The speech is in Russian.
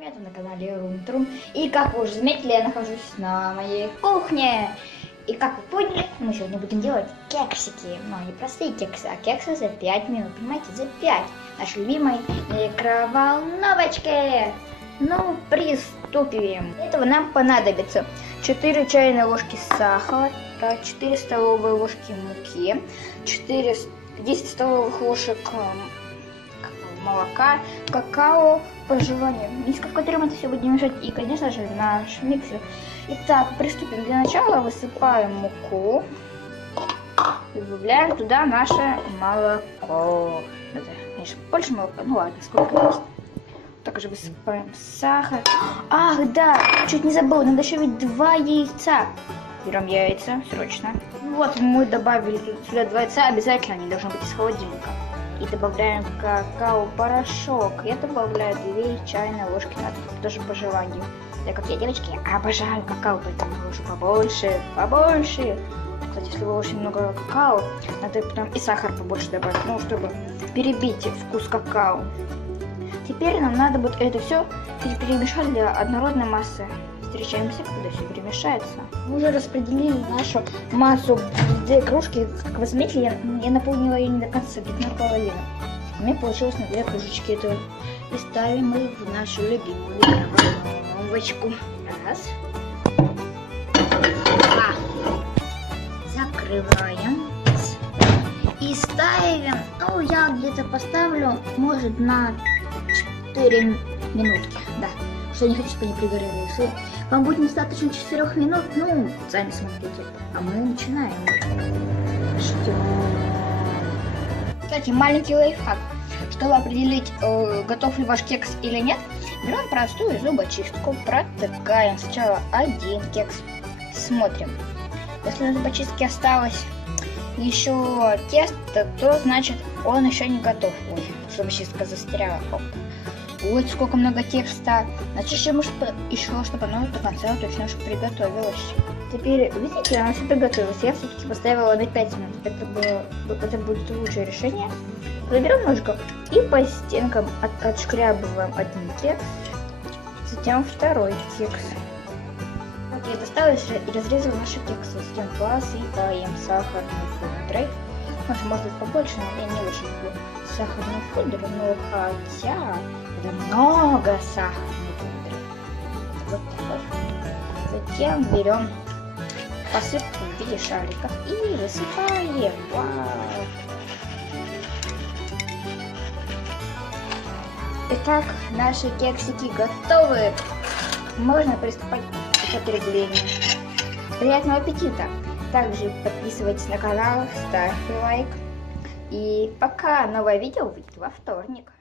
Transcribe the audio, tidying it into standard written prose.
привет, вы на канале Рум-Трум. И как вы уже заметили, я нахожусь на моей кухне. И как вы поняли, мы сегодня будем делать кексики. Но не простые кексы, а кексы за 5 минут. Понимаете, за 5. Нашей любимой микроволновочке. Ну, приступим. Для этого нам понадобится 4 чайные ложки сахара, 4 столовые ложки муки, 10 столовых ложек молока, какао по желанию, миска, в которой мы это все будем мешать, и, конечно же, наш миксер. Итак, приступим. Для начала высыпаем муку и добавляем туда наше молоко. Это, конечно, больше молока, ну ладно, сколько есть. Также высыпаем сахар. Ах, да, чуть не забыл, надо еще ведь 2 яйца. Берем яйца, срочно. Вот, мы добавили сюда 2 яйца, обязательно они должны быть из холодильника. И добавляем какао-порошок. Я добавляю 2 чайные ложки, надо тоже по желанию. Так как я, девочки, обожаю какао, поэтому ложу побольше, побольше. Кстати, если вы очень много какао, надо потом и сахар побольше добавить, ну, чтобы перебить вкус какао. Теперь нам надо вот это все перемешать для однородной массы. Встречаемся, когда все перемешается. Мы уже распределили нашу массу в 2 кружки. Как вы заметили, я наполнила ее не до конца, где-то наполовину. У меня получилось на 2 кружечки этого. И ставим их в нашу любимую микроволновочку. Раз. 2. Закрываем. И ставим, ну, я где-то поставлю, может, на 4 минутки. Да. Что не хочу, чтобы они пригорели. Если вам будет недостаточно 4 минут, ну, сами смотрите. А мы начинаем. Ждем. Кстати, маленький лайфхак. Чтобы определить, готов ли ваш кекс или нет, берем простую зубочистку, протыкаем сначала один кекс, смотрим. Если на зубочистке осталось еще тесто, то значит он еще не готов. Ой, зубочистка застряла. Оп. Вот сколько много теста. Значит, еще чтобы оно до конца точно приготовилось. Теперь, видите, оно все приготовилось. Я все-таки поставила на 5 минут. Это будет лучшее решение. Заберем ножиком и по стенкам отшкрябываем один кекс, затем второй кекс. Вот я достала и разрезала наши кексы. Затем посыпаем сахарной пудрой. Может быть побольше, но я не очень люблю сахарную пудру, но хотя это много сахарной пудры. Вот так вот. Затем берем посыпку в виде шариков и высыпаем. Вау! Итак, наши кексики готовы. Можно приступать к потреблению. Приятного аппетита! Также подписывайтесь на канал, ставьте лайк. И пока, новое видео выйдет во вторник.